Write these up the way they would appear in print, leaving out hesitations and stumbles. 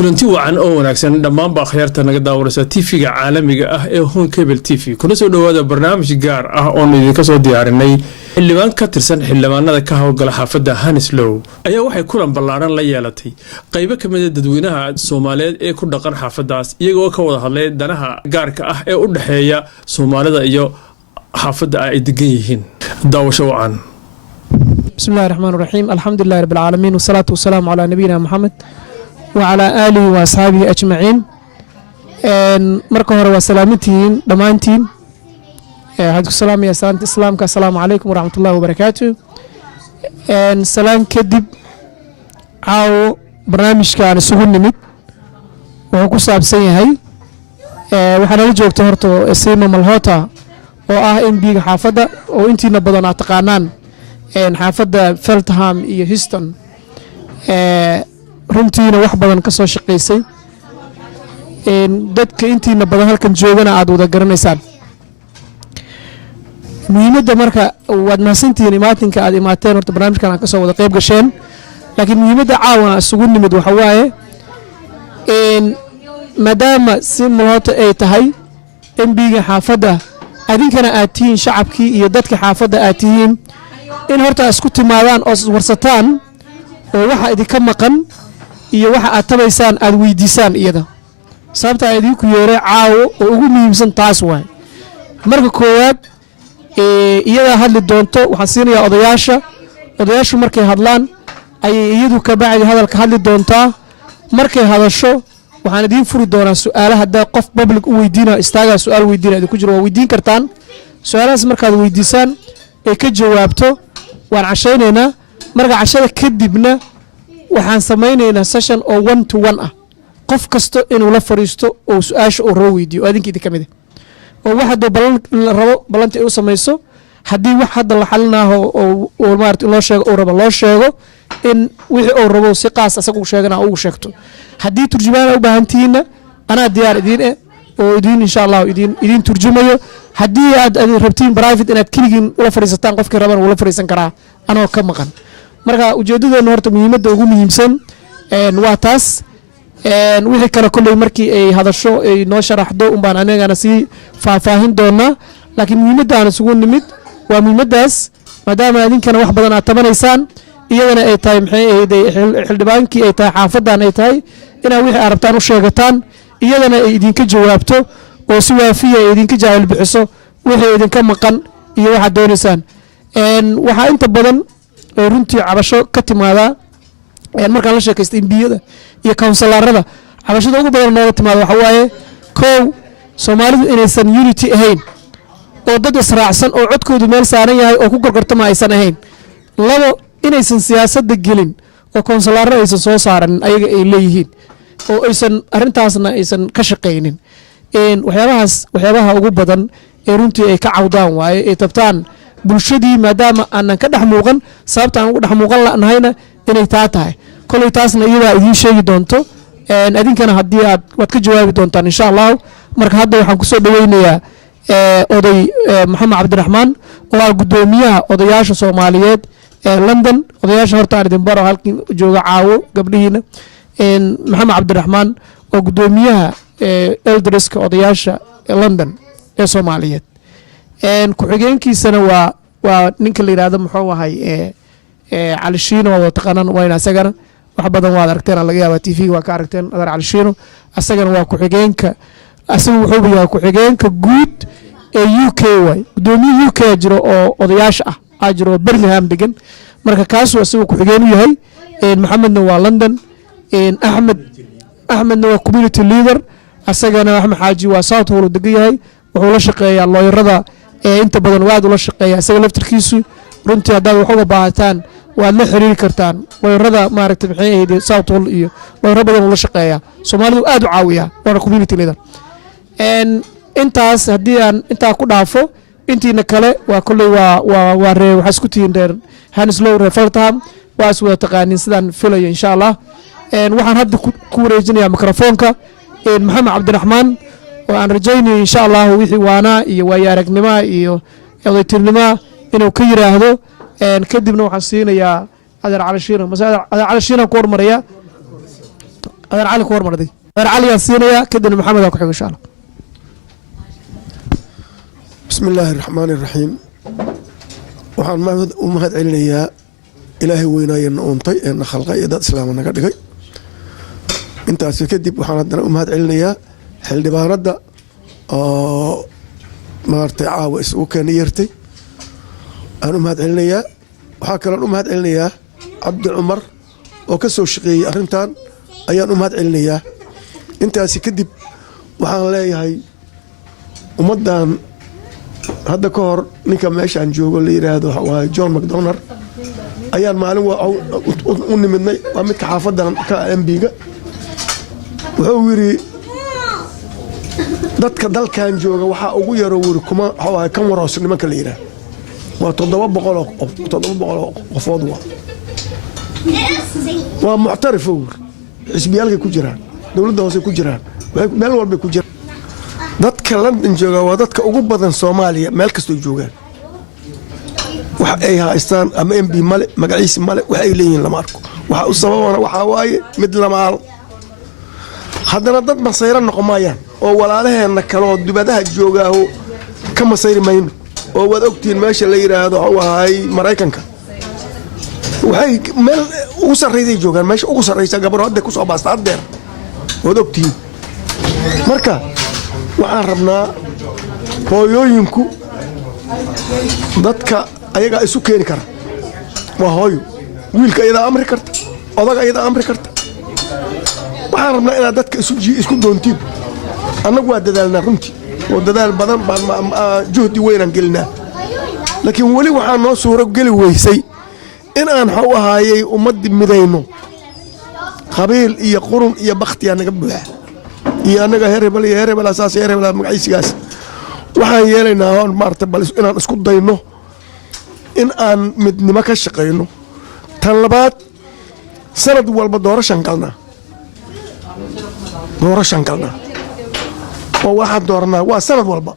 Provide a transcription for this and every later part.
kulanti wacan oo wanaagsan dhammaanba akhyaarta naga daawanaysa TV-ga caalamiga ah ee Home Cable TV kuna soo dhawaada barnaamij gaar ah oo idinka soo diyaarinay xildhibaan ka tirsan xildhibaanada ka howlgala xafada hanslow ayaa waxay kulan ballaaran la yeelatay qaybo ka mid ah dadweynaha Soomaaliyeed ee ku dhaqan xafadaas iyagoo ka wada hadlay danaha gaarka ah ee u dhaxeeya Soomaalida iyo xafada ay degan yihiin daawasho wacan. بسم الله الرحمن الرحيم الحمد لله رب العالمين والصلاة والسلام على نبينا محمد وعلى آله وأصحابه أجمعين. مركو هروا سلامتين دمانتين هادو السلام يا سلامة السلام السلام عليكم ورحمة الله وبركاته. سلام كدب عاو برنامج كان سهول نمت وهو صعب سيء هاي وحنا نجوك تهرتو السيما ملهوتا وإن بيج حافظة وإنتي نبضنا اعتقانان xaafada Feltham iyo Houston runtiina wax badan ka soo shaqeysay dadka intiina badan halkan joogana aad wada garanaysaan muhiimadda marka wad maasantiin imaatinka aad imaateen horta barnaamijkan aan ka soo wada qayb gasheen laakiin muhiimadda caawa isugu nimid waxa waaye maadaama si mulhota ay tahay MB-ga xaafada adinkana aad tihiin shacabkii iyo dadka xaafada aad tihiin in horta isku timaadaan oo warsataan oo waxa idinka maqan iyo waxa aad tabaysaan aad weydiisaan iyada sababta ay idinku yeeray caawo oo ugu muhiimsan taas waay marka koowaad iyada hadli doonto waxaan siinayaa odayaashu markay hadlaan ay iyadu ka bacdi hadalka hadli doontaa markay hadasho waxaan idin furi doonaa su'aalaha hadaa qof public u weydiina istaaga su'aal weydiina idinku jiro waa weydiin kartaan su'aalahaas markaad weydiisaan ee ka jawaabto waan cashaynaynaa marka cashada kadibna waxaan samaynaynaa session oo 1 to 1 ah qof kasto inuu la fariisto oo su'aasha uu rabo weydiyo adinkiida kamid oo waxa doo balan la rabo balanta ay u samayso hadii wax hadda la xalinayo oo maartay loo sheego oo rabo loo sheego in wixii uu rabo si qaas asagu sheegana uu sheegto hadii turjumaan u baahantiina ana diyaar idin oo idin insha Allah idin turjumayo hadii aad rabtiin private inaad kaligiin ula fariisataan qofkii raban ula fariisan karaa anoo ka maqan marka ujeedadeena horta muhiimadda ugu muhiimsan waa taas wixii kale kulay markii ay hadasho ay noo sharaxdo baan anagana si faahfaahin doonaa laakiin muhiimadda aan isugu nimid waa muhiimaddaas maadaama idinkana wax badan aad tabanaysaan iyadana ay tahay maxay xildhibaankii ay tahay xaafadan ay tahay inaa wixii aad rabtaan u sheegataan iyadana ay idinka jawaabto oo si waafiya ay idinka jawaab bixiso wixii idinka maqan iyo waxa doonaysaan waxa inta badan runtii cabasho ka timaada marka la sheekaysto MB-yada iyo counselarada cabashada ugu badan nooga timaada waxa waaye koow Soomaalidu inaysan unity ahayn oo dad israacsan oo codkoodu meel saaran yahay oo ku gorgortama aysan ahayn labo inaysan siyaasadda gelin oo counselarada aysan soo saaran ayaga ay leeyihiin oo aysan arintaasna aysan ka shaqeynin waxyaabaha ugu badan ee runtii ay ka cawdaan waaye ee tabtaan bulshadii maadaama aanan ka dhex muuqan sababta aan ugu dhex muuqan lahnayna inay tahay kolay taasna iyada idin sheegi doonto adinkana hadii aad wad ka jawaabi doontaan insha Allah marka hadda waxaan ku soo dhaweynayaa oday Maxamed Cabdiraxmaan oo ah gudoomiyaha odayaasha Soomaaliyeed ee London odayaasha horta aan idin baro halkii jooga caawo gabdhihiina Maxamed Cabdiraxmaan oo gudoomiyaha eldriska odayaasha London ee Soomaaliyeed ku xigeenkiisana waa ninka la yiraahdo muxuu ahay Cali Shiino oo taqanan wayna asagana wax badan waad aragteen laga yaabaa TV-ga waa ka aragteen adar Cali Shiino asagana waa ku xigeenka asagu wuxuu yahay ku xigeenka guud ee UK way gudoomiyaha UK jiro oo odayaasha ah jiro Birmingham degan marka kaas uu asagu ku xigeen u yahay Maxamedna waa London Ahmedna waa community leader asagana Axmed Xaaji waa South Hall degan yahay wuxuu la shaqeeyaa looyarada inta badan waad ula shaqeeyaa asaga laftirkiisu runtii hadda wax uga baahataan waad la xiriiri kartaan looyarada maaragtay maxay ahayd South Hall iyo looyaro badan ula shaqeeyaa Soomaalidu aad u caawiyaa waa community leader intaas hadii aan inta ku dhaafo intiina kale waa kulay waa reer waxa isku tihiin reer Hanslow reer Feltham waa isku taqaanin sidaan filayo insha Allah waxaan hadda ku wareejinayaa mikrofoonka Maxamed Cabdiraxmaan oo aan rajaynayo insha Allah wixii waana iyo waayaaragnimo iyo odaytinimo inuu ka yiraahdo kadibna waxaan siinayaa adar Cali Shiino ku hormaraya adeer cali ku hormarday adeer cali yaa siinaya kadibna maxamed aa ku xigo insha allah. بسم الله الرحمن الرحيم waxaan u mahad celinayaa ilaahay weynaayeena uuntay ee na khalqay ee dad islaam naga dhigay intaas kadib waxaan haddana u mahad celinayaa xildhibaanada oo maartay caawa isugu keenay yartay aan u mahad celinayaa waxaa kaloo u mahad celinayaa cabdi cumar oo ka soo shaqeeyay arrintan ayaan u mahad celinayaa intaas kadib waxaan leeyahay ummadan hadda ka hor ninka meeshaan joogo la yiraahdo waa John McDonald ayaan maalin u nimidnay waa midka xaafadan ka MB-ga wuxuu yiri dadka dalkan jooga waxa ugu yaro wuri kuma waxa kan waroos nimanka la yiraahdo waa 700 qofood waa muctarif xisbiyalka ku jiraan dawladda hoose ku jiraan meel walba ku jiraan dadka London jooga waa dadka ugu badan Soomaaliya meel kasta joogaan wax ay haystaan ama MB male magaciisa male wax ay leeyihiin lama arko waxa u sababana waxa waaye mid lama haddana dad masayran noqomayaan oo walaalaheena kale oo dibadaha jooga oo ka masayri mayno oo wad ogtiin meesha la yiraahdo wahay Mareykanka waxay meel ugu sarreeyay joogaan meesha ugu sarreeyay gabadho hadda ku soo baasta adeer wad ogtiin marka waxaan rabnaa hooyooyinku dadka ayaga isu keeni kara waa hooyo wiilka iyada amri karta odaga iyada amri karta waxaan rabnaa inaad dadka isku doontiin annagu waa dadaalnaa runtii oo dadaal badan baan juhdi weynaan gelinaa laakiin weli waxaa noo suuro geli weysay in aan xaw ahaayay ummadii midayno qabiil iyo qurun iyo bakhtiyaa naga buuxa iyo anaga herebel asaas herebel magaciisigaas waxaan yeelaynaa oo maarta bal inaan isku dayno in aan midnimo ka shaqeyno tan labaad sanad walba doorashan galnaa oo waxaan dooranaa waa sanad walba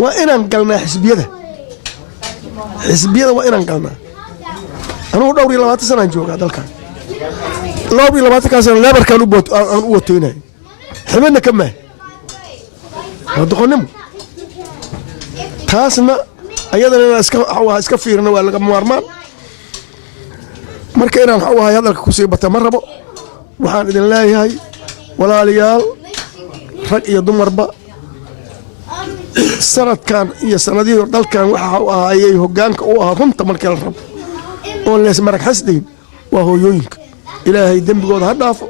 waa inaan galnaa xisbiyada waa inaan galnaa anugu dhowr iyo 20 sanaan joogaa dalkan لو بي لما تكاسر لابر كانوا بوت أن أوتينا حملنا كمان ودخلنا تاسنا أيضا أنا إسكافيرنا ولا مارمان مركينا حوا هذا الكوسيبة مربو وحان إذن الله هاي ولا ليال رأي يضمر با سنة كان هي سنة دي دل كان وحوا هاي هجانك أو هضمت مركي الرب ولا اسمك حسدين وهو يوينك إلهي دنبقود هدافو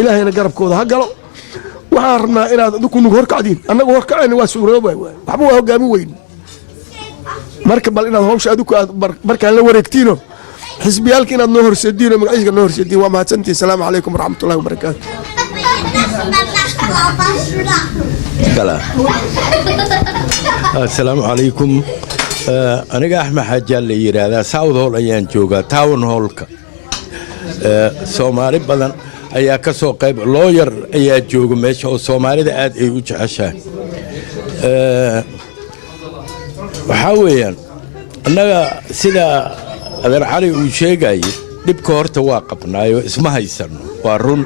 إلهي نقربكود هقلو وحارنا إلى دكون هوركعدين أنا هوركعين واسورة وحبوها هقامي وين مركب بالإنا هوش أدوك مركب لو وركتينو حسبيالك إنا النهر سدينو من عيشك النهر سدين وما تنتي السلام عليكم ورحمة الله وبركاته السلام عليكم أنا أحمد حجال لي هذا ساوث هول أيان جوجا تاون هولك Soomaali badan ayaa ka soo qayb lawyer ayaa jooga meesha oo Soomaalida aad ay u jeceshahay waxa weeyaan annaga sida adeer cali uu sheegay dibka horta waa qabnaayo isma haysano waa run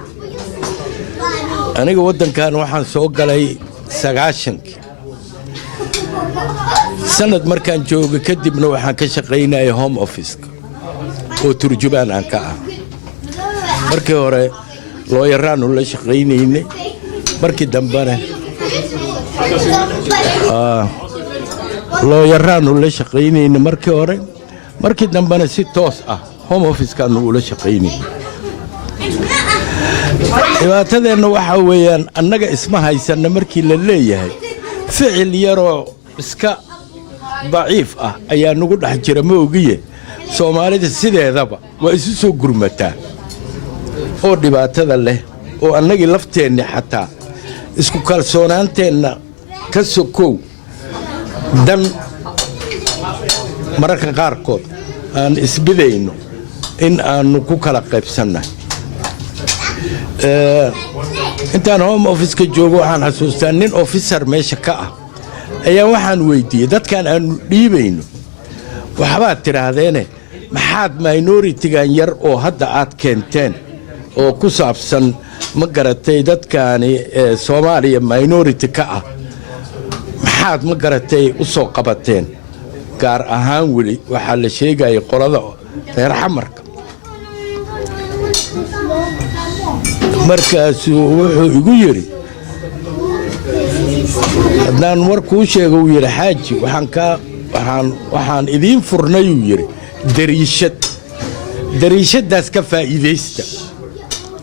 aniga wadankan waxaan soo galay 90 sanad markaan joogo kadibna waxaan ka shaqeynay home office oo turjubaan aan ka ah markii hore looyaraanu la shaqeynaynay markii dambana looyaraanu la shaqeynaynay markii hore markii dambana si toos ah home office-kaanu ula shaqeynaynay dhibaatadeenna waxaa weeyaan annaga isma haysana markii la leeyahay ficil yaroo iska daciif ah ayaa nagu dhex jira ma ogiye Soomaalida sideedaba waa isu soo gurmataa oo dhibaatada leh oo annagii lafteenna xataa isku kalsoonaanteenna ka sokow dan mararka qaarkood aan isbidayno in aanu ku kala qaybsannahay intaan home office-ka joogo waxaan xasuustaa nin officer meesha ka ah ayaa waxaan weydiiyey dadkan aanu dhiibayno waxbaad tidhaahdeene maxaad minority-gan yar oo hadda aad keenteen oo ku saabsan ma garatay dadkaani Soomaaliya minority ka ah maxaad ma garatay u soo qabateen gaar ahaan weli waxaa la sheegay qolada reer xamarka markaasuu wuxuu igu yiri haddaan war kuu sheego uu yidhi xaaji waxaan idiin furnay uu yidhi dariishadaas ka faa'iidaysta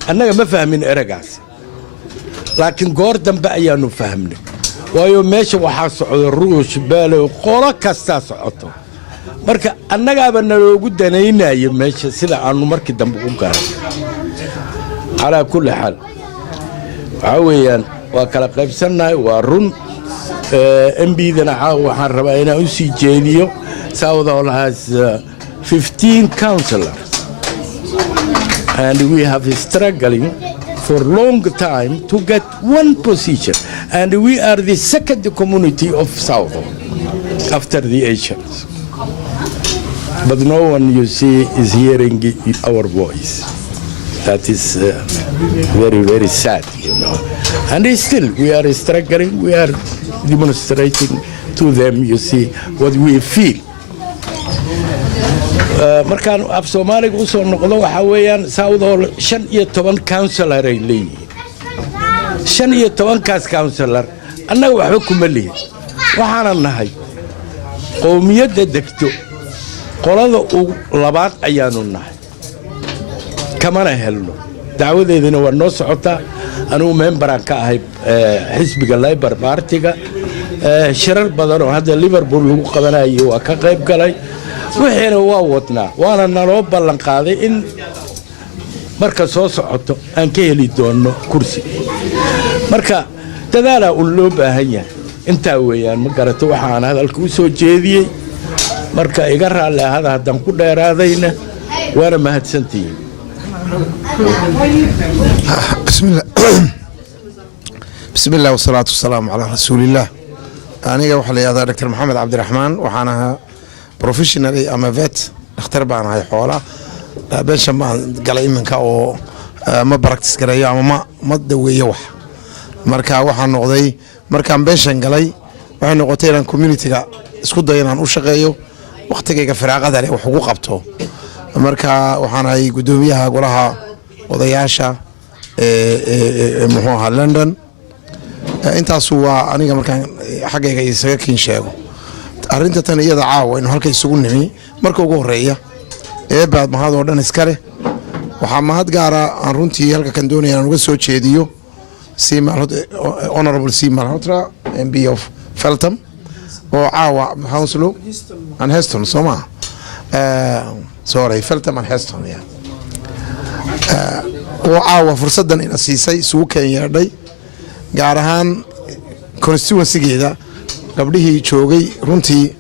annaga ma fahmin eragaas laakiin goor dambe ayaannu fahmnay waayo meesha waxaa socda ruush baalow qolo kastaa socoto marka annagaaba naloogu danaynayo meesha sida aannu markii dambe u gaaray calaa kulli xaal waxaa weeyaan waa kala qaybsannahay waa run MB-dana waxaan rabaa inaan u sii jeediyo South Hall has 15 councillors and we have struggling for long time to get one position and we are the second community of South Hall after the Asians but no one you see is hearing our voice. That is very, very sad, you know. And still, we are struggling, we are demonstrating to them, you see, what we feel. Markaan af Soomaaliga u soo noqdo waxaa weeyaan South Hall 15 councillor ay leeyihiin 15kaas councillor annaga waxba kuma lihin waxaana nahay qowmiyadda degto qolada ugu labaad ayaanu nahay kamana helno dacwadeedina waa noo socotaa anugu memberaan ka ahay xisbiga Labour Party-ga shirar badan oo hadda Liverpool lagu qabanayo waa ka qayb galay wixiina waa wadnaa waana naloo ballan qaaday in marka soo socoto aan ka heli doono kursi marka dadaala uu loo baahan yahay intaa weeyaan ma garato waxaan hadalka u soo jeediyey marka iga raali ahada haddaan ku dheeraadayna waana mahadsantihiin بسم الله والصلاة والسلام على رسول الله أنا وحلا يا دكتور محمد عبد الرحمن وحنا بروفيشنال أما فيت اختار بان هاي حولا بين شما قال من كاو ما براكتس كرايا ما دوي يوح مركا وحنا نقضي مركا بينشن قالي وحنا نقطينا كوميونيتي اسكو داينا وشقيو وقتك فراغ هذا وحقوق قبته مركا وحنا هي قدوميها قولها وضياشة محوها لندن intaas waa aniga markaan xaqayga isaga kin sheego arinta tan iyada caawa in halka isugu nimi marka ugu horeeya baad mahad oo dhan iska leh waxa mahad gaar ah aan runtii halka kan doonayaan uga soo jeediyo honorable Malhotra MB of Feltham oo caawa hanslow and Heston Soma sorry Feltham and Heston oo caawa fursadan ina siisay isugu kan yeedhay gaar ahaan constituency-geeda gabdhihii joogay runtii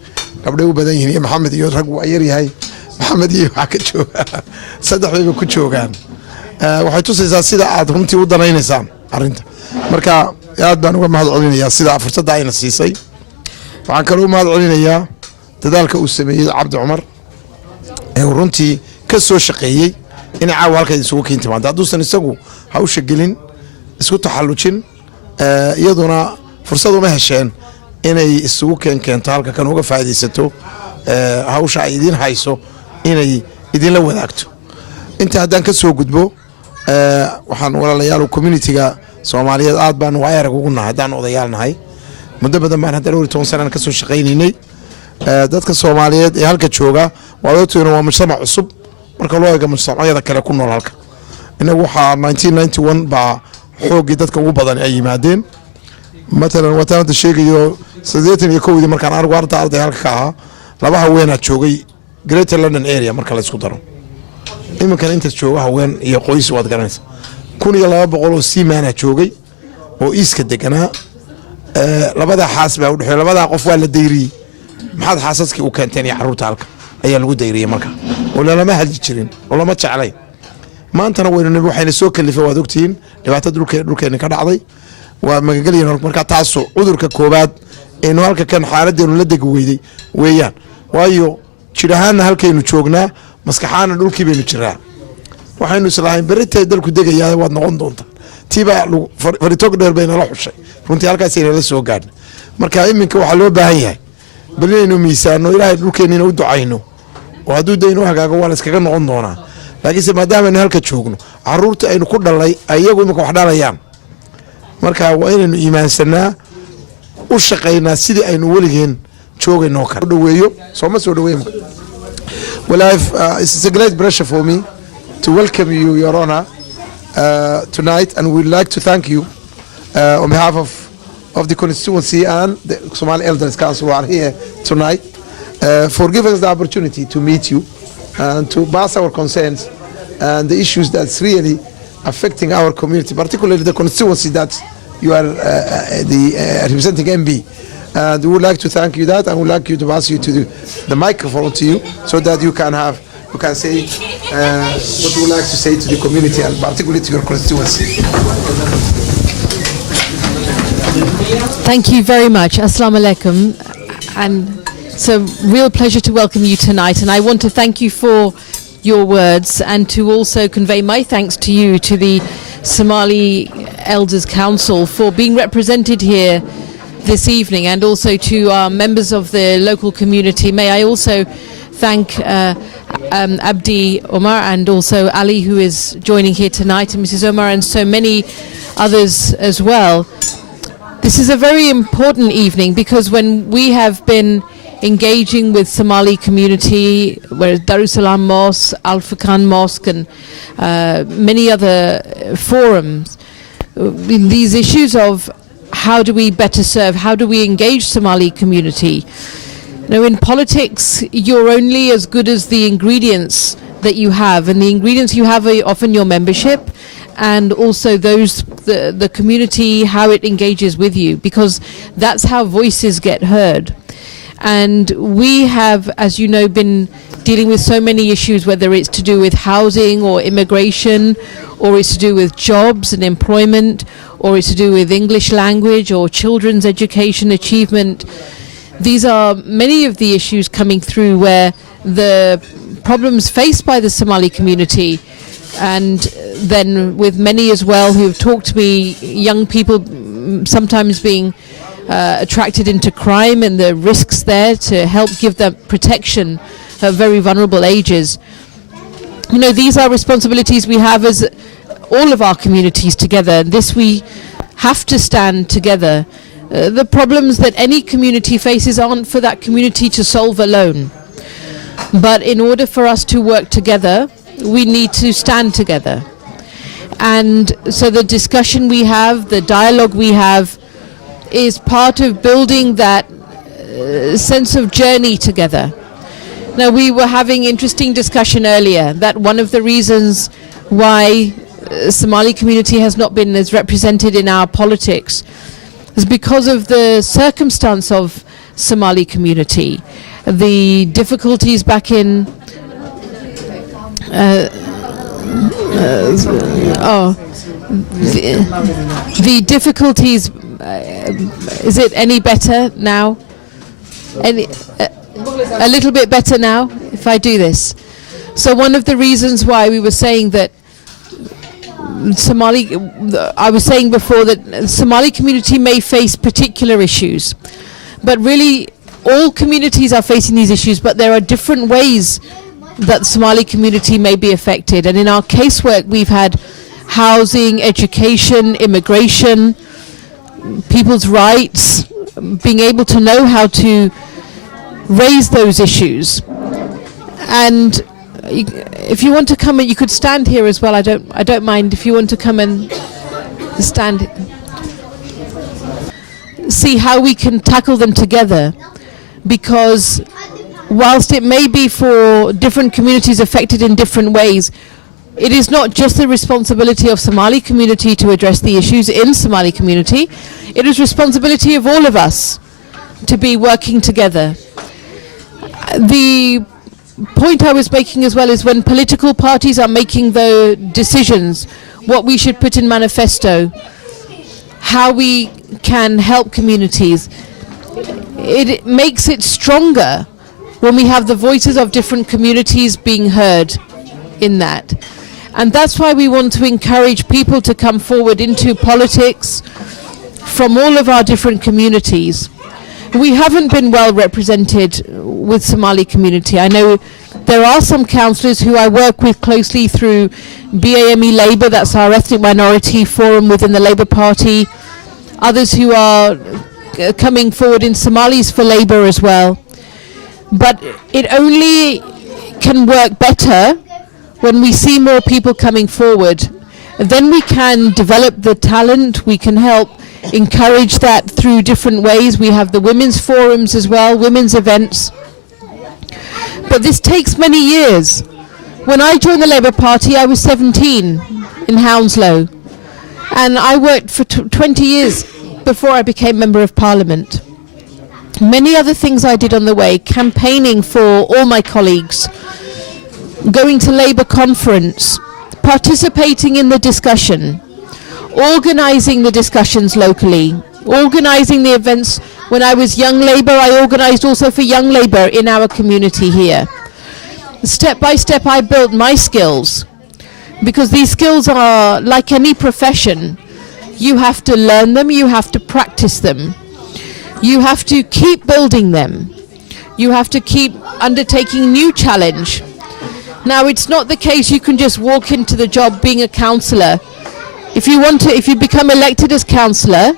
gabdhay u badan yihiin maxamed iyo rag waa yar yahay maxamed iyo waxa ka jooga saddexdaba ku joogaan waxay tusaysaa sida aad runtii u danaynaysaan arinta marka aad baan uga mahad celinayaa sida fursadda ayna siisay waxaan kaloo mahad celinayaa dadaalka uu sameeyay Cabdi Cumar ee runtii ka soo shaqeeyay in caawa halka isugu keentay hadduusan isagu hawsha gelin isku taxallujin iyaduna fursad uma hesheen inay isugu keento halka kan uga faa'iideysato hawsha ay idin hayso inay idin la wadaagto inta haddaan ka soo gudbo waxaan walaalayaal community-ga Soomaaliyeed aad baan u ayarag ugu nahay haddaan odayaalnahay muddo badan baan hadda 12 sano ka soo shaqaynaynay dadka Soomaaliyeed ee halka jooga waa mujtamac cusub marka loo eego mujtamacyada kale ku nool halka inagu waxa 1991 baa xoogii dadka ugu badan ay yimaadeen مثلا wataanta sheegayo 81 markaan argo arday halka ka ah laba haweenaa joogay Greater London area marka la isku daro iminkan inta jooga haween iyo qoys wad garanaysa 1200 oo siimaana joogay oo iska deganaa labada xaas baa u dhaxay labada qof waa la deyriyay maxad xaasaskii u keenteen iyo xarunta halka ayaa lagu deyriyay marka oo lama hadli jirin oo lama jeclay maantana waxayna soo kalifay waad ogtiin dhibaatada dhulkeena ka dhacday waa magagaliyeen marka taas cudurka koobaad ee halka kan xaaladeenu la deg weyday weeyaan waayo jiraahana halkeenu joognaa maskaxaana dhulkii baynu jiraa waxaynu islahayn berritay dalku degayaa waad noqon doonta tiibaa faritoog dheer bay nala xushay runtii halkaasay nala soo gaadhnay marka iminka waxaa loo baahan yahay bal inaynu miisaano ilaahay dhulkeennina u ducayno oo hadduu daynu hagaago waa la iskaga noqon doonaa laakiinse maadaamaaynu halka joogno caruurta aynu ku dhalay ayagu iminka wax dhalayaan marka waa inaynu iimaansanaa u shaqaynaa sidii aynu weligeen joogayno kale dhaweeyo sooma soo dhaweeyo Well, it's a great pleasure for me to welcome you, Your Honor, tonight, and we'd like to thank you on behalf of the constituency and the Somali Elders Council who are here tonight for giving us the opportunity to meet you and to pass our concerns and the issues that's really affecting our community, particularly the constituency that you are representing MB. And we would like to thank you that, and would like you to pass you to the microphone to you, so that you can say what you would like to say to the community and particularly to your constituency. Thank you very much. Assalamu alaikum. And it's a real pleasure to welcome you tonight. And I want to thank you for your words and to also convey my thanks to you, to the Somali Elders Council, for being represented here this evening, and also to our members of the local community. May I also thank Abdi Omar and also Ali, who is joining here tonight, and Mrs. Omar, and so many others as well. This is a very important evening because when we have been engaging with Somali community, where Darussalam Mosque, Al Furqan Mosque, and many other forums, in these issues of how do we better serve, how do we engage Somali community? Now, in politics, you're only as good as the ingredients that you have, and the ingredients you have are often your membership and also the community, how it engages with you, because that's how voices get heard. And we have, as you know, been dealing with so many issues, whether it's to do with housing or immigration, or it's to do with jobs and employment, or it's to do with English language or children's education achievement. These are many of the issues coming through where the problems faced by the Somali community, and then with many as well who have talked to me, young people sometimes being attracted into crime and the risks there, to help give them protection at very vulnerable ages. You know, these are responsibilities we have as all of our communities together. This we have to stand together. The problems that any community faces aren't for that community to solve alone. But in order for us to work together, we need to stand together. And so the discussion we have, the dialogue we have, is part of building that sense of journey together. Now, we were having interesting discussion earlier that one of the reasons why Somali community has not been as represented in our politics is because of the circumstance of Somali community, the difficulties back in the difficulties. Is it any better now? A little bit better now if I do this. So one of the reasons why we were saying that I was saying before that the Somali community may face particular issues, but really all communities are facing these issues, but there are different ways that the Somali community may be affected. And in our casework, we've had housing, education, immigration, people's rights, being able to know how to raise those issues. And if you want to come and you could stand here as well. I don't mind if you want to come and stand. See how we can tackle them together, because whilst it may be for different communities affected in different ways, it is not just the responsibility of Somali community to address the issues in Somali community. It is responsibility of all of us to be working together. The point I was making as well is when political parties are making the decisions, what we should put in manifesto, how we can help communities, it makes it stronger when we have the voices of different communities being heard in that. And that's why we want to encourage people to come forward into politics from all of our different communities. We haven't been well represented with Somali community. I know there are some councillors who I work with closely through BAME Labour, that's our ethnic minority forum within the Labour Party, others who are coming forward in Somalis for Labour as well. But it only can work better when we see more people coming forward. Then we can develop the talent, we can help encourage that through different ways. We have the women's forums as well, women's events. But this takes many years. When I joined the Labour Party, I was 17 in Hounslow. And I worked for 20 years before I became Member of Parliament. Many other things I did on the way, campaigning for all my colleagues, going to Labour conference, participating in the discussion, organising the discussions locally, organising the events. When I was Young Labour, I organised also for Young Labour in our community here. Step by step, I built my skills, because these skills are like any profession. You have to learn them, you have to practice them, you have to keep building them, you have to keep undertaking new challenge. Now, it's not the case you can just walk into the job being a councillor. If you become elected as councillor,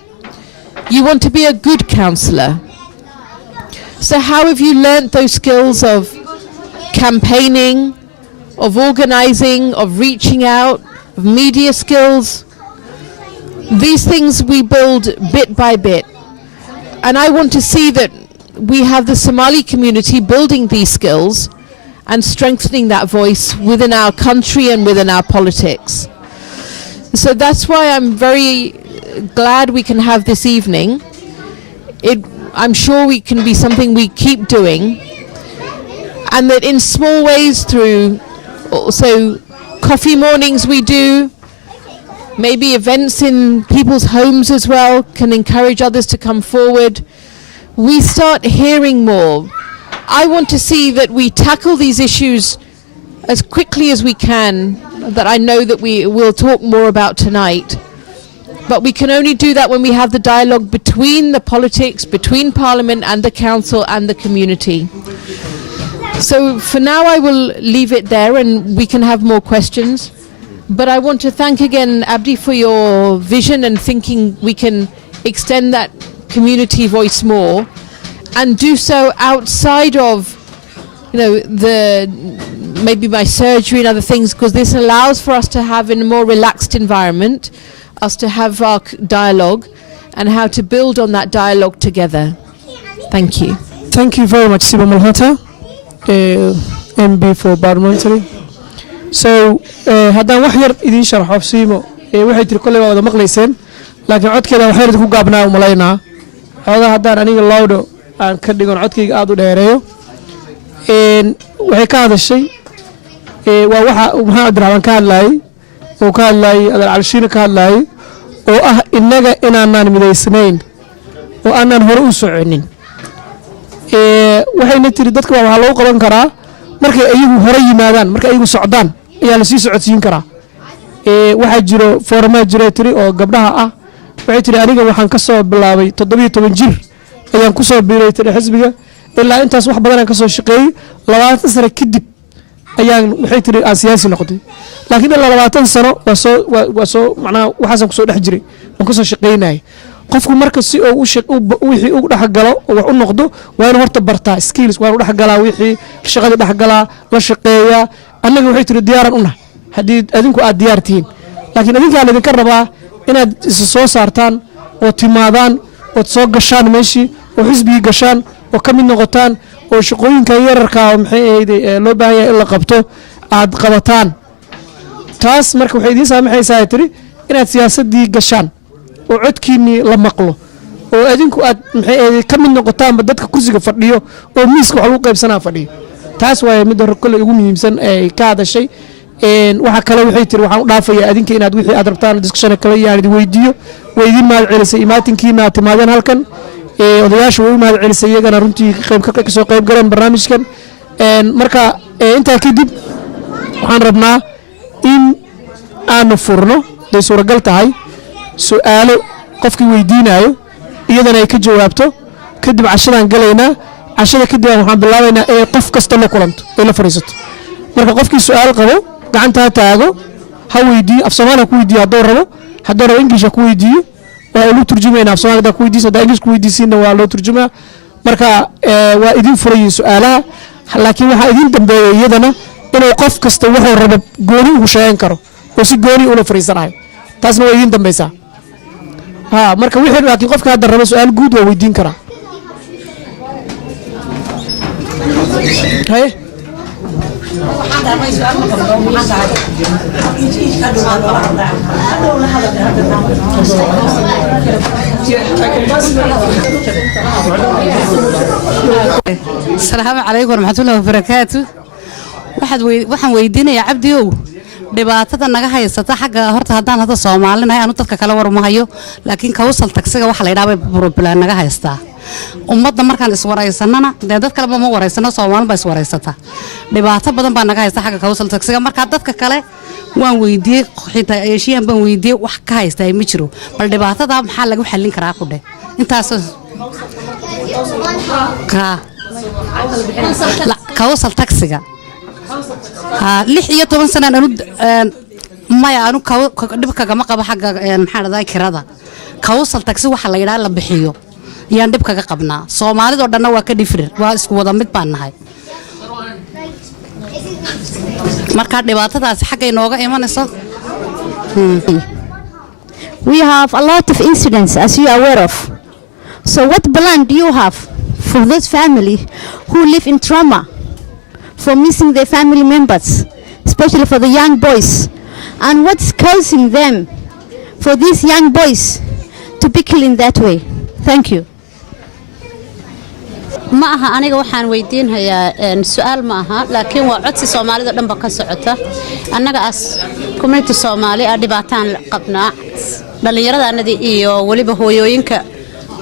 you want to be a good councillor. So how have you learnt those skills of campaigning, of organising, of reaching out, of media skills? These things we build bit by bit. And I want to see that we have the Somali community building these skills and strengthening that voice within our country and within our politics. So that's why I'm very glad we can have this evening. I'm sure we can be something we keep doing, and that in small ways, through also coffee mornings we do, maybe events in people's homes as well, can encourage others to come forward. We start hearing more. I want to see that we tackle these issues as quickly as we can, that I know that we will talk more about tonight. But we can only do that when we have the dialogue between the politics, between Parliament and the Council and the community. So for now I will leave it there and we can have more questions. But I want to thank again Abdi for your vision and thinking we can extend that community voice more and do so outside of, maybe my surgery and other things, because this allows for us to have in a more relaxed environment, us to have our dialogue and how to build on that dialogue together. Thank you. Thank you very much, Siba Malhota, MB for Parliamentary. So, haddaan wax yar idiin sharxo Siimo, waxay tiri kolley waa wada maqlayseen, laakiin codkeeda wax yar ku gaabnaa u malaynaa. Codada haddaan aniga lowdo aan ka dhigon codkayga aad u dheereeyo. Waxay ka hadashay waa waxa maxaa Abdirahmaan ka hadlayay oo ka hadlayay Adal Calshiina ka hadlayay oo ah inaga inaanaan midaysnayn oo aanan hore u soconin. Waxayna tiri dadka waxa loo qaban karaa markay ayagu hore yimaadaan, markay ayagu socdaan ayaa la sii socodsiin karaa. Waxa jiro foorma jira tiri oo gabdhaha ah. Waxay tiri aniga waxaan ka soo bilaabay 17 jir ayaan ku soo biiray tiri xisbiga ilaa intaas wax badan aan ka soo shaqeeyay 20 sano kadib ayaan waxay tiri aan siyaasi noqday. Laakiin ilaa 20 sano waa soo macnaa waxaan ku soo dhex jiray aan ku soo shaqeynay. Qofku marka si uu wixii uu dhex galo oo wax u noqdo waa inuu horta bartaa skills, waa inuu dhex galaa wixii shaqada dhex galaa la shaqeeyaa. Anaga waxay tiri diyaaran u nahay haddii adinku aad diyaar tihiin, laakiin adinka la idinka rabaa inaad is soo saartaan oo timaadaan oo soo gashaan meeshii oo xisbiga gashaan oo ka mid noqotaan oo shaqooyinka yararka ah maxay ahayd loo baahan yahay in la qabto aad qabataan. taas marka waxay idin saamaxaysaa tiri inaad siyaasadii gashaan oo codkiini la maqlo oo adinku aad maxay ahayd ka mid noqotaan dadka kursiga fadhiyo oo miiska wax lagu qaybsanaa fadhiyo. taas waa mid hore kale ugu muhiimsan ee ka hadashay. waxa kale waxay tiri waxaan u dhaafayaa adinka inaad wixii aad rabtaan discussion kale yaad weydiiyo weydiin maal celisay imaatinkiina timaadeen halkan odayaasha way u mahad celisay iyagana runtii kasoo qayb galeen barnaamijkan marka intaa kadib waxaan rabnaa in aanu furno day suuragal tahay su'aalo qofkii weydiinayo iyadana ay ka jawaabto kadib cashadaan galaynaa cashada kadib waxaan bilaabaynaa inay qof kasta la kulanto ay la fadhiisato marka qofkii su'aal qabo gacanta ha taago ha weydiiyo af soomaali ha ku weydiiyo hadduu rabo ingilish ha ku weydiiyo waa loo turjumaynaa af soomaali hadaa ku weydiisa hadaa ingilish ku weydiisiinna waa loo turjumaa marka waa idin furayiin su'aalaha laakiin waxaa idin dambeeya iyadana inuu qof kasta wuxuu rabo gooni ugu sheegan karo oo si gooni ula fariisanayo taasna waa idin dambaysaa marka wixii laakiin qofka hadda rabo su'aal guud waa weydiin karaa haye السلام عليكم ورحمة الله وبركاته waxaan weydiinayaa cabdiyow dhibaatada naga haysata xagga horta haddaan hadda Soomaalinahay aanu dadka kala warmahayo laakiin kawsal tagsiga waxa la yiraahdaa problem naga haystaa ummadda markaan iswaraysanana dad kale ma waraysano Soomaali baa iswaraysata dhibaato badan baa naga haysta xagga kawsal tagsiga marka dadka kale waan weydiiyay xitaa eeshiyan baan weydiiyay wax ka haysta ma jiro bal dhibaatada maxaa lagu xallin karaa ku dheh intaas kawsal tagsiga 16 sano maya anu dhibka kama qabo xagga maxaa dhada kirada kawsal tagsi waxa la yiraahdaa la bixiyo yaan dhibka ka qabnaa Soomaalida dhanna waa ka different waa isku wada mid baan nahay marka dhibaatadaas xagga inooga imanayso We have a lot of incidents as you are aware of. So what plan do you have for those family who live in trauma, for missing their family members, especially for the young boys? And what's causing them, for these young boys, to be killed in that way? Thank you. ma aha aniga waxaan weydiinayaa su'aal ma aha laakiin waa codsi Soomaalida dhanba ka socota annaga as community Soomaali ah dhibaataan qabnaa dhalinyaradaanadii iyo waliba hooyooyinka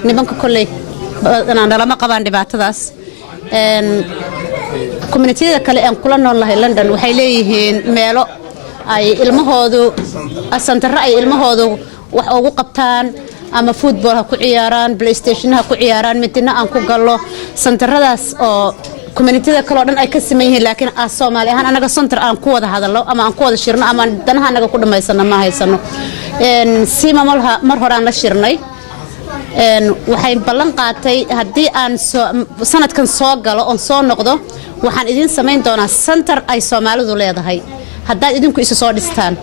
nimanka kulay lama qabaan dhibaatadaas community-da kale aan kula noolahay London waxay leeyihiin meelo ay ilmahoodu asantara ay ilmahoodu wax ugu qabtaan ama football ha ku ciyaaraan PlayStation ha ku ciyaaraan midna aan ku gallo santaradaas oo community-da kale oo dhan ay ka sameeyeen laakiin as Soomaali ahaan anaga santar aan ku wada hadalno ama aan ku wada shirno ama danaha anaga ku dhameysano ma haysano si mar hore aan la shirnay waxay ballan qaatay haddii aan sanadkan soo galo oo soo noqdo waxaan idin sameyn doonaa santar ay Soomaalidu leedahay haddaad idinku isu soo dhistaan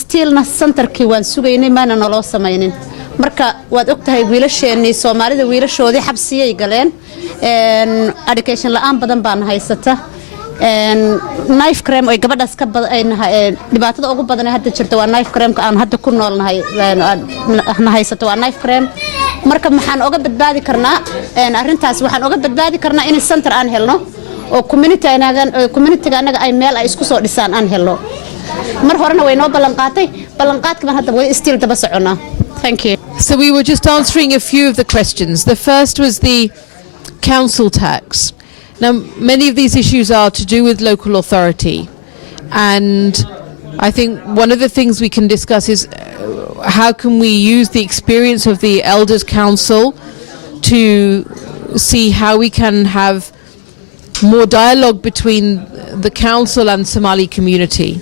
stiilna santarkii waan sugaynay maana naloo samaynin marka waad ogtahay wiilasheenii Soomaalida wiilashoodii xabsiyay galeen education la'aan badan baan haysata knife crime ay gabadhaas ka dhibaatada ugu badan hadda jirta waa knife crime aan hadda ku noolnahay haysato waa knife crime marka maxaan uga badbaadi karnaa arrintaas waxaan uga badbaadi karnaa in center aan helno oo community-ga anaga ay meel ay isku soo dhisaan aan helno mar horena way noo ballan qaatay ballanqaadka baan hadda way still daba soconaa thank you So we were just answering a few of the questions. The first was the council tax. Now, many of these issues are to do with local authority. And I think one of the things we can discuss is how can we use the experience of the Elders Council to see how we can have more dialogue between the council and Somali community.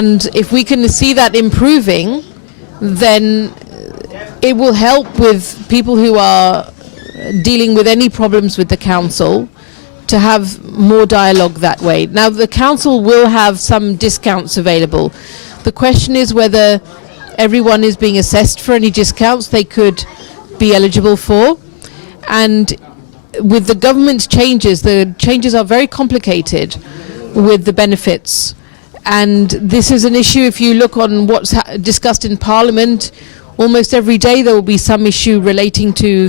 And if we can see that improving, then it will help with people who are dealing with any problems with the council to have more dialogue that way. Now, the council will have some discounts available. The question is whether everyone is being assessed for any discounts they could be eligible for. And with the government's changes, the changes are very complicated with the benefits. And this is an issue, if you look on what's discussed in Parliament, almost every day there will be some issue relating to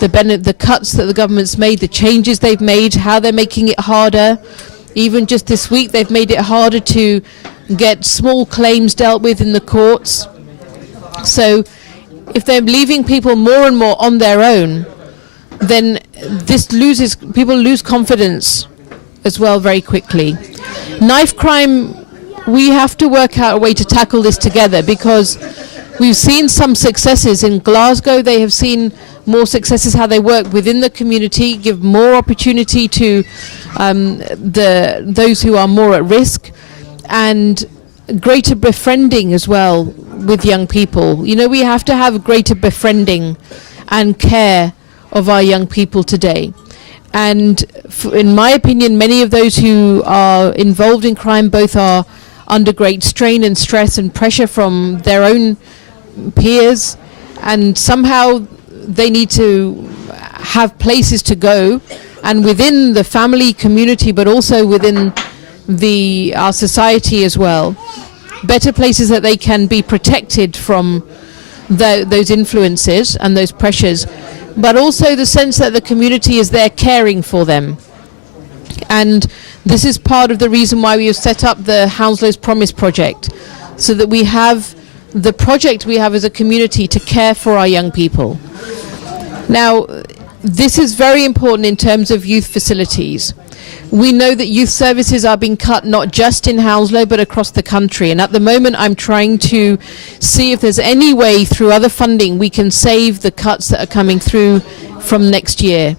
the cuts that the government's made, the changes they've made, how they're making it harder. Even just this week, they've made it harder to get small claims dealt with in the courts. So if they're leaving people more and more on their own, then people lose confidence as well very quickly. Knife crime, we have to work out a way to tackle this together, because we've seen some successes in Glasgow. They have seen more successes, how they work within the community, give more opportunity to those who are more at risk, and greater befriending as well with young people. You know, we have to have greater befriending and care of our young people today. And in my opinion, many of those who are involved in crime both are under great strain and stress and pressure from their own peers, and somehow they need to have places to go, and within the family community, but also within our society as well, better places that they can be protected from those influences and those pressures, but also the sense that the community is there caring for them. And this is part of the reason why we have set up the Hounslow's Promise project, so that we have the project we have as a community to care for our young people. Now, this is very important in terms of youth facilities. We know that youth services are being cut not just in Hounslow but across the country, and at the moment I'm trying to see if there's any way through other funding we can save the cuts that are coming through from next year.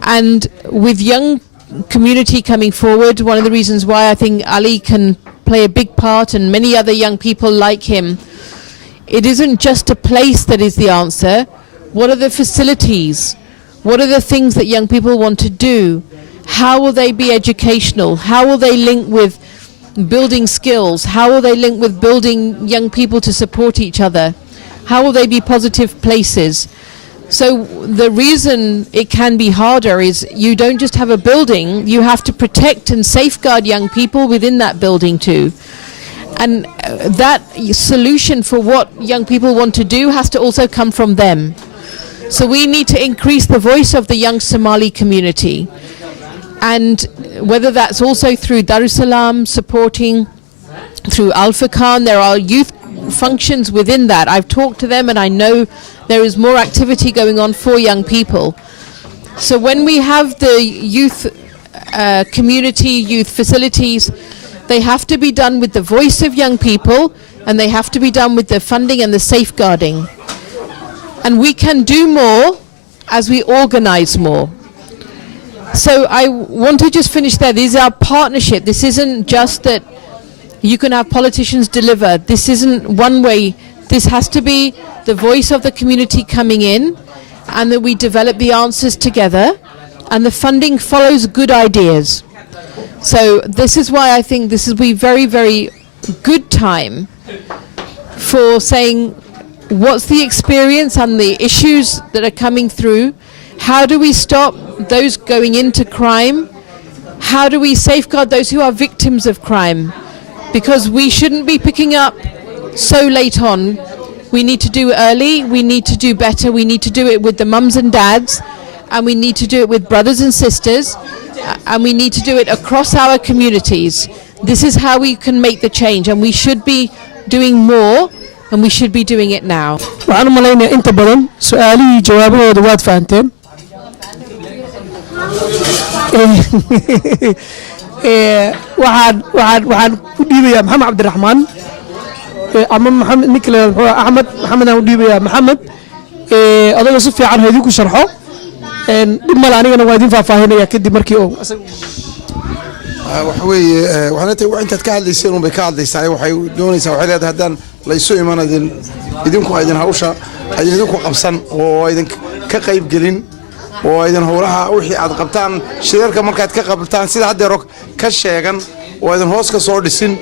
And with young community coming forward, one of the reasons why I think Ali can play a big part, and many other young people like him, it isn't just a place that is the answer. What are the facilities? What are the things that young people want to do? How will they be educational? How will they link with building skills? How will they link with building young people to support each other? How will they be positive places? So the reason it can be harder is you don't just have a building, you have to protect and safeguard young people within that building too. And that solution for what young people want to do has to also come from them. So we need to increase the voice of the young Somali community. And whether that's also through Darussalam supporting, through Al Furqan, there are youth functions within that. I've talked to them and I know there is more activity going on for young people. So when we have the youth community, youth facilities, they have to be done with the voice of young people, and they have to be done with the funding and the safeguarding. And we can do more as we organize more. So I want to just finish there. This is our partnership. This isn't just that you can have politicians deliver. This isn't one way. This has to be the voice of the community coming in, and that we develop the answers together, and the funding follows good ideas. So this is why I think this will be very, very good time for saying what's the experience and the issues that are coming through. How do we stop those going into crime? How do we safeguard those who are victims of crime? Because we shouldn't be picking up so late on. We need to do it early, we need to do better, we need to do it with the mums and dads, and we need to do it with brothers and sisters, and we need to do it across our communities. This is how we can make the change, and we should be doing more, and we should be doing it now. waxaan u malaynayaa inta badan su-aalihii jawaabahooda waad fahanteen. waxaan ku dhiibayaa maxamed cabdiraxmaan ama maxamed ninkale axmed maxamed aan u dhiibayaa maxamed adagoo si fiican ha idinku sharxo dhib male anigana waa idin faahfaahinaya kadib markii oo waxa weeye waxaana tahay intaad ka hadlayseen un bay ka hadlaysaa waxay doonaysaa waxay leedahay haddaan laysu imanadin idinku aydin hawsha aydin idinku qabsan oo aydin ka qayb gelin oo aydin howlaha wixii aad qabtaan shirarka markaad ka qabtaan sida haddeero ka sheegan oo aydin hoos ka soo dhisin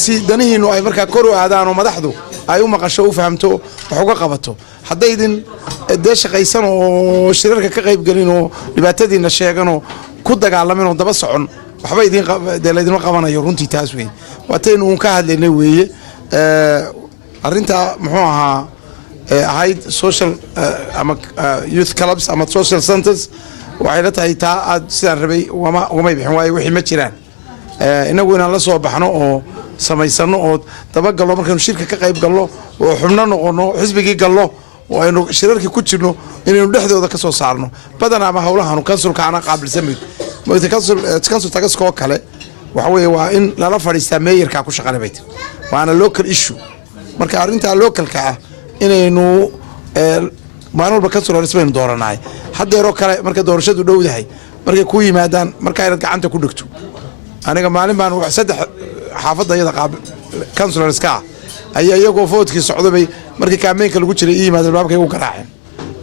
si danihiinnu ay markaa kor u aadaan oo madaxdu ay u maqasho u fahamto wax uga qabato haddaydin dee shaqaysan oo shirarka ka qayb gelin oo dhibaatadiinna sheeganoo ku dagaalamin oo daba socon waxba dee laydinma qabanayo runtii taas weeye waataynu uun ka hadlaynay weeye arrintaa muxuu ahaa ahayd social ama youth clubs ama social centers waxay la tahay taa aad sidaan rabay ugamay bixin waayo wixii ma jiraan inagu inaan la soo baxno oo samaysano oo dabagalno markaynu shirka ka qayb galno oo xubno noqono xisbigii galno oo aynu shirarkii ku jirno inaynu dhexdooda ka soo saarno badanaa ama howlahaanu kansulka ana qaabilsamid maanta kansul tagaskoo kale waxa weeye waa in lala fadhiistaa meeyarka ku shaqalebayt waana local issue marka arrinta localka ah inaynu maalin walba kansul isbaynu dooranahay haddeeroo kale marka doorashadu dhowdahay markay ku yimaadaan marka ay gacanta ku dhigto aniga maalin baan saddex xaafadda iyada kansularska ayaa iyagoo foodkii socdabay markii kaameenka lagu jiray ii yimaadeen baabkay u garaaceen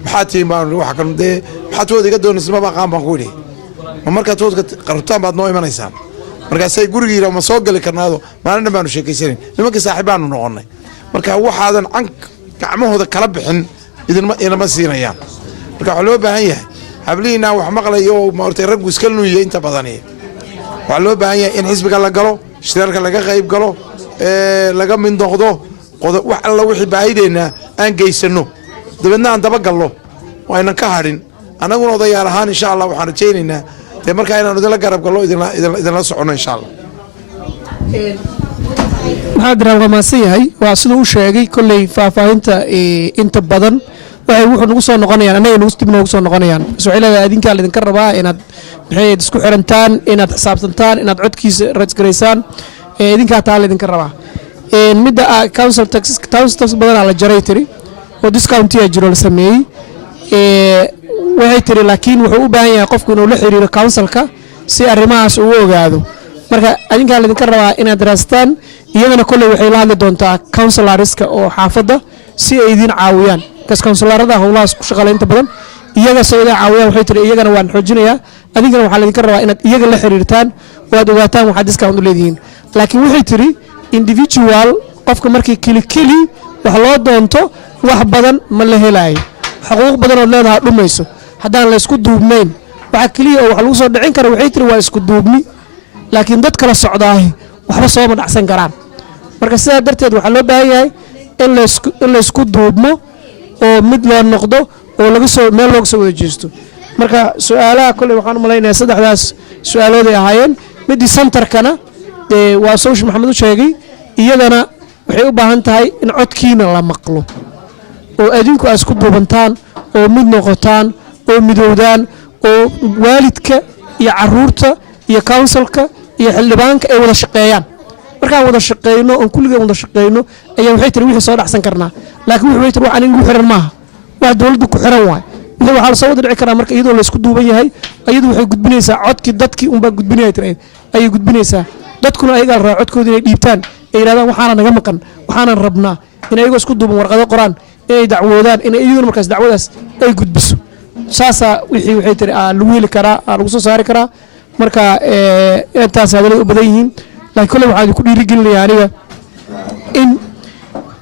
maxaa tiin baan waxa kan dee maxaa tood iga doonaysa ma qaan baan ku yidhi ma marka toodka qartaan baad noo imanaysaan markaasay gurigiina ma soo gali karnaado maalin baanu sheekaysanay nimankii saaxiibaanu noqonnay marka waxaadan gacmahooda kala bixin idinma siinayaan marka waxaa loo baahan yahay hablihiina wax maqlayo oo maartay raggu iska nuuye inta badani waxaa loo baahan yahay in xisbiga la galo shirarka laga qayb galo laga mid noqdo wax alla wixii baahideena aan geysano dabeedna aan daba gallo oo aynan ka hadhin annaguna odayaal ahaan insha allah waxaan rajaynaynaa dee markaa inaanu idinla garab gallo idinla soconno insha allah maxamed raab waa mahadsan yahay waa siduu u sheegay kolley faahfaahinta inta badan waxay wuxuu nagu soo noqonayaan annaga dib noogu soo noqonayaan bas waxay leedahay adinkaa laydinka rabaa inaad maxay isku xirantaan inaad xisaabtantaan inaad codkiisa rajgaraysaan idinkaa taa laydinka rabaa midda council tax badanaa la jaray tiri oo discountiyaa jiro la sameeyey waxay tiri laakiin wuxuu u baahan yahay qofku inuu la xiriiro councilka si arrimahaas uu ogaado marka adinkaa laydinka rabaa inaad daraastaan iyadana kolley waxay la hadli doontaa councilariska oo xaafadda si ay idin caawiyaan kas councilarada howlahaas ku shaqaale inta badan iyaga soo idin caawiyaan waxay tiri iyagana waan xoojinayaa adinkana waxaa laydinka rabaa inaad iyaga la xiriirtaan oo aad ogaataan waxaad discount u leedihiin laakiin waxay tiri individual qofka markii keli wax loo doonto wax badan ma la helaayo xuquuq badan oo leedahay dhumayso haddaan la isku duubnayn waxa kaliya oo wax lagu soo dhicin kara waxay tiri waa isku duubni laakiin dad kala socdaahi waxba sooma dhacsan karaan marka sidaa darteed waxaa loo baahan yahay in la isku duubmo oo mid loo noqdo oo meel looga soo wada jeesto marka su-aalaha kolley waxaan u malaynayaa saddexdaas su-aalooday ahaayeen midii centerkana dee waa sowshi maxamed u sheegay iyadana waxay u baahan tahay in codkiina la maqlo oo adinku aad isku duubantaan oo mid noqotaan oo midowdaan oo waalidka iyo caruurta iyo counsilka iyo xildhibaanka ay wada shaqeeyaan markaan wada shaqeyno oon kulligeen wada shaqeyno ayaa waxay tiri wixii soo dhacsan karnaa laakiin waxay tiri wax anigu xiran maaha wax dowladda ku xiran waay wixii waxaa lasoo wada dhici karaa marka iyadoo la isku duuban yahay iyadu waxay gudbinaysaa codkii dadkii unbaa gudbinaya tiri ayay gudbinaysaa dadkuna ayagaa la rabaa codkooda inay dhiibtaan ay yidhahdaan waxaana naga maqan waxaanan rabnaa in ayagoo isku duuban warqado qoraan inay dacwoodaan in iyaduna markaas dacwadaas ay gudbiso saasaa wixii waxay tiri lagu heli karaa lagu soo saari karaa marka intaas hadalada u badan yihiin laakiin kolley waxaan idinku dhiirigelinayaa aniga in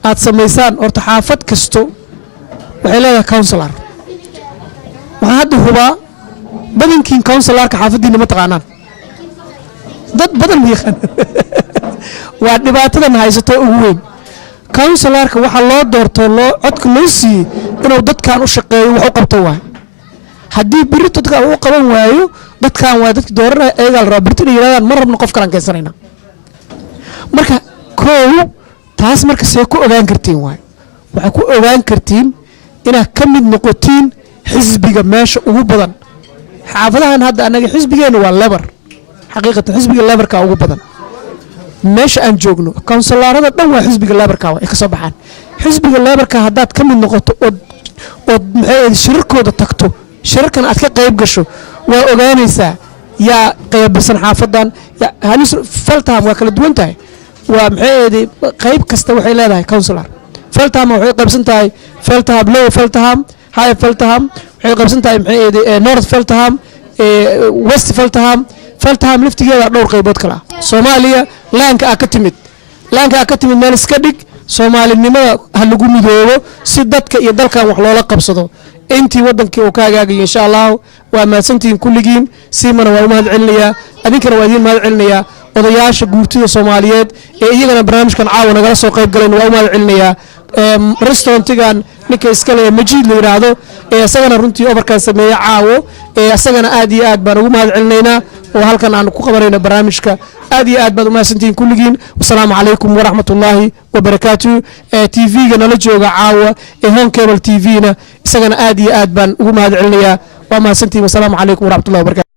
aad samaysaan horta xaafad kasto waxay leedahay counsilar waxaan hadda hubaa badankiin counsilarka xaafaddiina ma taqaanaan dad badan ma yaqaan waa dhibaatadan haysato ugu weyn counsilarka waxaa loo doorto codka loo siiyey inuu dadkan u shaqeeyo wax u qabto waay haddii biri dadkan uu qaban waayo dadkan waa dadki dooranaya ayagaa la rabaa birta inay yidhahdaan ma rabno qof kalaan keensanayna marka koow taas marka see ku ogaan kartiin waay waxaa ku ogaan kartiin inaad ka mid noqotiin xisbiga meesha ugu badan xaafadahan hadda annaga xisbigeenna waa lebar xaqiiqatan xisbiga lebarka ugu badan meesha aan joogno counsilarada dhan waa xisbiga lebarka ay ka soo baxaan xisbiga lebarka haddaad ka mid noqoto ood maxay shirarkooda tagto shirarkan aad ka qayb gasho waa ogaanaysaa yaa qaybisan xaafadan halis feltham waa kala duwan tahay waa maxay qayb kasta waxay leedahay counsilar feltham waxay qaybsan tahay feltham low feltham high feltham waxay qaybsan tahay maxay north feltham west feltham laftigeeda dhowr qaybood kala Soomaaliya laanka ka timid meel iska dhig Soomaalinimada ha lagu midoobo si dadka iyo dalkan wax loola qabsado intii wadankii uu ka hagaagayo insha Allah waa maasantiin kulligiin siimana waa u mahad celinayaa adinkana waa idin mahad celinayaa odayaasha guurtida Soomaaliyeed ee iyagana barnaamijkan caawa nagala soo qayb galeen waa u mahad celinayaa restaurantigan ninka iska leh Majid la yiraahdo ee asagana runtii overkan sameeyay caawo ee asagana aad iyo aad baan ugu mahad celinaynaa oo halkan aan ku qabanayno barnaamijka aad iyo aad baad u mahadsantihiin kulligiin wasalaamu calaykum waraxmatullaahi wabarakaatu tv-ga nala jooga caawa ee home cable tv-na isagana aad iyo aad baan ugu mahad celinayaa waa mahadsantihiin wasalaamu calaykum waraxmatullahi wabarakatu